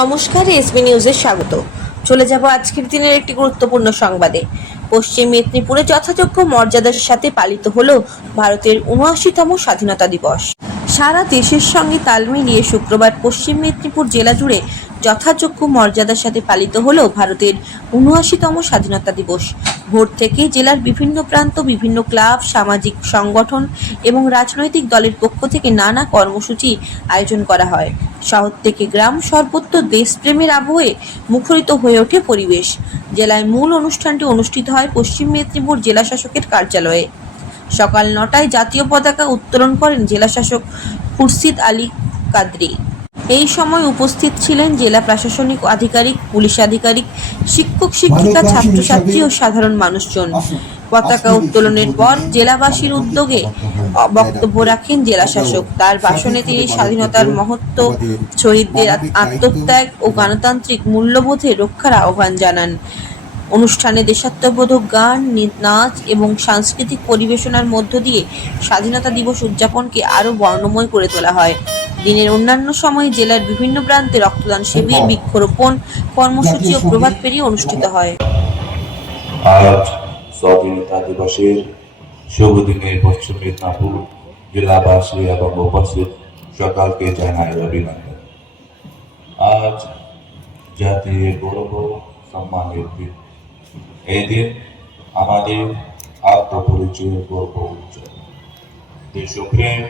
নমস্কার, এসবি নিউজে স্বাগত। চলে যাব আজকের দিনের একটি গুরুত্বপূর্ণ সংবাদে। পশ্চিম মেদিনীপুরে যথাযোগ্য মর্যাদার সাথে পালিত হলো ভারতের উনআশিতম স্বাধীনতা দিবস। সারা দেশের সঙ্গে তাল মিলিয়ে শুক্রবার পশ্চিম মেদিনীপুর জেলা জুড়ে যথাযোগ্য মর্যাদার সাথে পালিত হলো ভারতের উনআশিতম স্বাধীনতা দিবস। ভোর থেকে জেলার বিভিন্ন প্রান্ত, বিভিন্ন ক্লাব, সামাজিক সংগঠন এবং রাজনৈতিক দলের পক্ষ থেকে নানা কর্মসূচি আয়োজন করা হয়। শহর থেকে গ্রাম সর্বত্র দেশপ্রেমের আবহে মুখরিত হয়ে ওঠে পরিবেশ। জেলায় মূল অনুষ্ঠানটি অনুষ্ঠিত হয় পশ্চিম মেদিনীপুর জেলা শাসকের কার্যালয়ে। সকাল নটায় জাতীয় পতাকা উত্তোলন করেন জেলাশাসক খুরশিদ আলী কাদরি। এই সময় উপস্থিত ছিলেন জেলা প্রশাসনিক আধিকারিক পুলিশ আধিকারিক শিক্ষক শিক্ষিকা ছাত্রছাত্রী ও সাধারণ মানুষজন। পতাকা উত্তোলনের পর জেলাবাসীর উদ্যোগে বক্তব্য রাখেন জেলাশাসক। তার ভাষণে তিনি স্বাধীনতার মহত্ব শহীদদের আত্মত্যাগ ও গণতান্ত্রিক মূল্যবোধে রক্ষার আহ্বান জানান। অনুষ্ঠানে দেশাত্মবোধক গান নাচ এবং সাংস্কৃতিক পরিবেশনার মধ্য দিয়ে স্বাধীনতা দিবস উদযাপনকে আরও বর্ণময় করে তোলা হয়। দিনের অন্যান্য সময়ে জেলার বিভিন্ন প্রান্তে রক্তদান শিবির বৃক্ষরোপণ কর্মসূচি ও প্রভাত পেরিয়ে অনুষ্ঠিত হয়। আজ স্বাধীনতা দিবসের শুভ দিনে পশ্চিম মেদিনীপুর জেলাবাসী এবং উপস্থিত সকালকে জানাই অভিনন্দন। আজ জাতীয় গৌরব সম্মানের দিন। এই দিন আমাদের আত্মপরিচয়ের গর্ব উজ্জ্বল। দেশপ্রেম,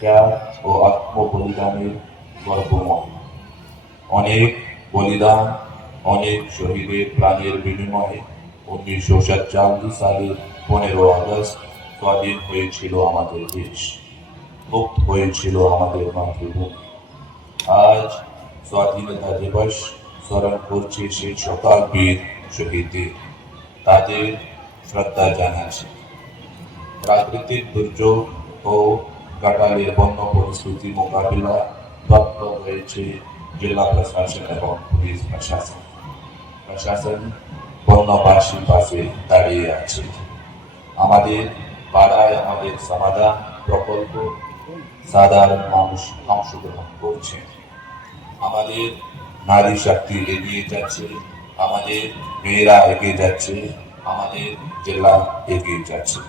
ত্যাগ ও আত্মবলিদানের গর্বময়। অনেক বলিদান, অনেক শহীদের প্রাণের বিনিময়ে উনিশশো সাতচল্লিশ সালের পনেরো আগস্ট স্বাধীন হয়েছিল আমাদের দেশ, মুক্ত হয়েছিল আমাদের মাতৃভূমি। আজ স্বাধীনতা দিবস স্মরণ করছে সেই সকাল বীর শহীদদের তাদের শ্রদ্ধা জানাচ্ছে। প্রাকৃতিক দুর্যোগ ও কাটালের বন্য পরিস্থিতি মোকাবিলা তৎপর হয়েছে জেলা প্রশাসন এবং পুলিশ প্রশাসন। প্রশাসন বন্যবাসীর পাশে দাঁড়িয়ে আছে। আমাদের পাড়ায় আমাদের সমাধান প্রকল্প সাধারণ মানুষ অংশগ্রহণ করছে। আমাদের নারী শক্তি এগিয়ে যাচ্ছে। আমাদের মেয়েরা এগিয়ে যাচ্ছে, আমাদের জেলা এগিয়ে যাচ্ছে।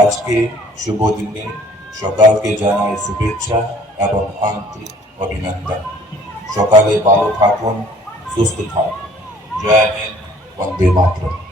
আজকে শুভ দিনে সকালকে জানাই শুভেচ্ছা এবং আন্তরিক অভিনন্দন। সকালে ভালো থাকুন, সুস্থ থাকুন। জয় হিন্দ, বন্দে মাতরম।